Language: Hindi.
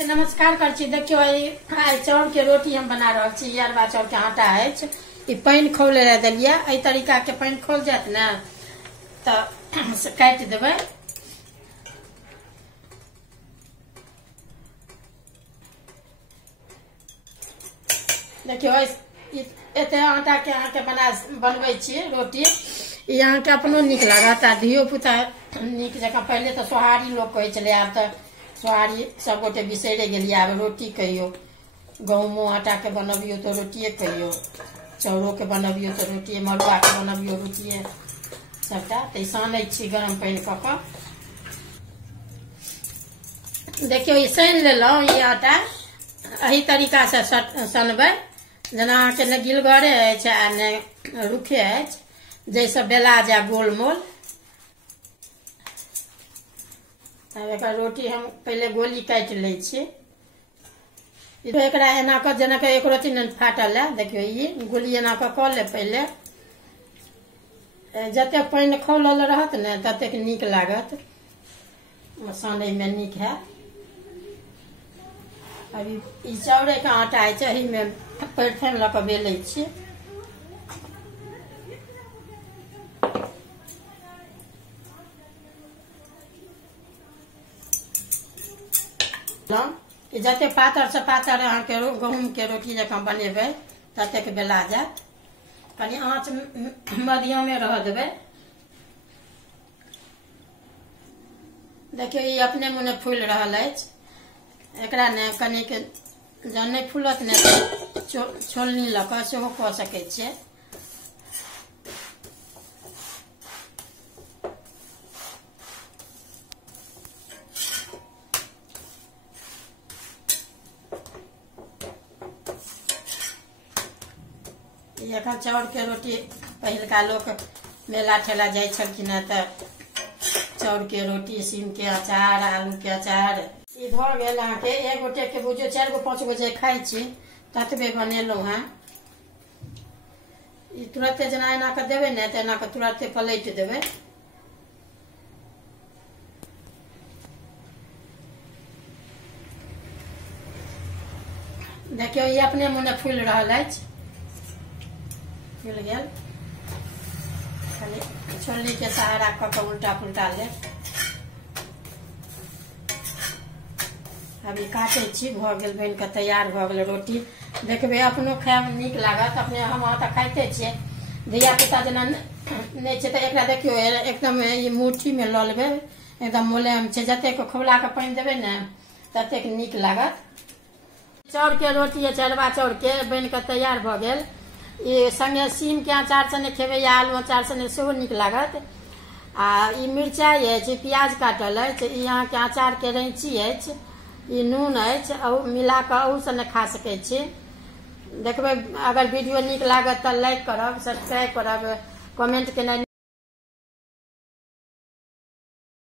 नमस्कार कर देखियो आई चाउर के रोटी हम बना रहा छी। अरबा चाउर के आटा है पानी खोले ला दिलिया। ए तरीका के पानी खोल जात ना तो काट देवे। देखियो एते आटा के अहाँ के बनवे छी रोटी। यहाँ के अपनो निक लागत आ धियो पुता निक जका। पहले तो सोहारी लोग कहे चले, आब तो सोहारी सब गोटे बिसरे गेलिए। आब रोटी कहियो, गहूमो आटा के बनबियो तो रोटिए कहियो, चाउरो के बनबियो तो रोटिए, मड़ुआ के बनबियो रोटिए सबटा। तो सानै छी गरम पानी कऽ कऽ। देखियो ई सान लेलहुँ। ई आटा एही तरीका से सनबै जेना अहाँके ने गिलगरे अछि आ ने रुखे अछि, जैसे बेला जाए गोल मोल। तब एक रोटी हम पहले गोली काट ले छी। एकरा एना कर जेना के एक रोटी न फाटल है। देखियो ई गोली एना कर ले। पहले जते पानी खौलल रहत ने ततेक नीक लागत, सानै में नीक है। अभी ई चाउरे के आटा है, एही में पैरथन लऽ कऽ बेलै छी। जते पातर से पातर अहाँ के गहूम के रोटी जकाँ बनेबै ततेक बेला जात। कनी आँच मध्यमे रह देबै। देखियो ई अपने मुने फूल रहल अछि। एकरा ने कनिक जहन नहीं फूलत ने छोलनी लऽ कऽ सेहो कऽ सकै छियै। एखन चाउर के रोटी पहिलका लोक मेला ठेला जाइ छलखिन हैं तऽ चाउर के रोटी, सीम के अचार, आलू के अचार ई भऽ गेल। अहाँके एक गोटे के बुझियो 4 गो 5 गो जे खाइ छी ततबे बनेलहुँ हैं। ई तुरंते जेना एना कऽ देबै ने तऽ एना कऽ तुरंते पलटि देबै। देखियो ई अपने मुने फूल रहल अछि, फूल गेल। खाली छोलनी के सहारा कऽ के उल्टा पुल्टा ले। अभी काटे छी, भऽ गेल बनि के तैयार भऽ गेल रोटी। देखबै अपनो खाय में नीक लागत। अपने हम अहाँ तऽ खाइते छियै, धिया पुता जेना नहीं छै तऽ एकरा देखियो एकदम ई मुट्ठी में लऽ लेबै, एकदम मोलायम छै। जतेक खौला के पानी देबै ने ततेक नीक लागत। चाउर के रोटी अरबा चाउर के बनि के तैयार भऽ गेल। ये संगे सीम के अचार से खेबै या आलू अचार से सेहो नीक लागत। आ ई मिरचाई अछि, प्याज काटल अछि, ई अहाँ के अचार के रैंची अछि, ई नून अछि, मिला कऽ अहू से खा सकै छी। देखबै अगर वीडियो नीक लागत तऽ लाइक करब, सब्सक्राइब करब, कमेंट केनाइ